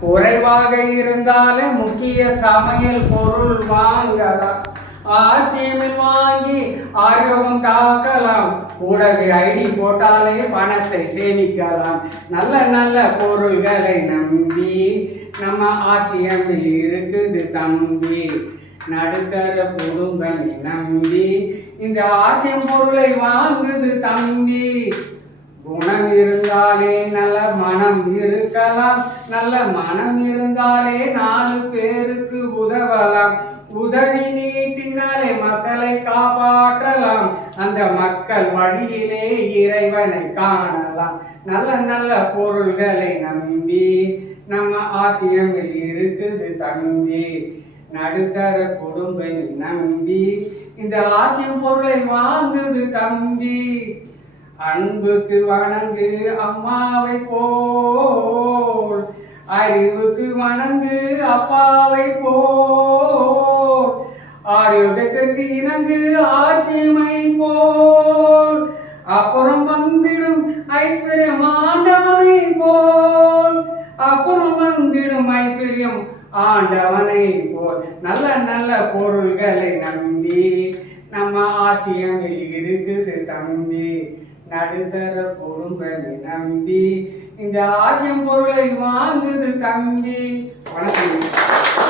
குறைவாக இருந்தாலும் முக்கிய சமையல் பொருள் வாங்கலாம். ஆசியமில் வாங்கி ஆரோக்கியம் காக்கலாம். கூடவே ஐடி போட்டாலே பணத்தை சேமிக்கலாம். நல்ல நல்ல பொருள்களை நம்பி நம்ம ஆசியமில் இருக்குது தம்பி. நடுத்தர குடும்பம் நம்பி இந்த ஆசியம் பொருளை வாங்குது தம்பி. குணம் இருந்தாலே நல்ல மனம் இருக்கலாம். நல்ல மனம் இருந்தாலே நாலு பேருக்கு உதவலாம். உதவி நீட்டினாலே மக்களை காப்பாற்றலாம். அந்த மக்கள் வழியிலே இறைவனை காணலாம். நல்ல நல்ல பொருள்களை நம்பி நம்ம ஆசியமில் இருக்குது தம்பி. நடுத்தர குடும்பம் நம்பி இந்த ஆசியம் பொருளை வாங்குது தம்பி. அன்புக்கு வணங்கு அம்மாவை போல். அறிவுக்கு வணங்கு அப்பாவை போல். ஆரோக்கியத்திற்கு இணங்கு ஆசிமை போல். அப்புறம் வந்திடும் ஐஸ்வர்யம் ஆண்டவனை போல். அப்புறம் வந்திடும் ஐஸ்வர்யம் ஆண்டவனை போல். நல்ல நல்ல பொருள்களை நம்பி நம்ம ஆசியமில் இருக்குது தம்பி நடுத்தர குடும்பமே நம்பி. இந்த ஆசியம் பொருளை வாங்குது தம்பி வணக்கம்.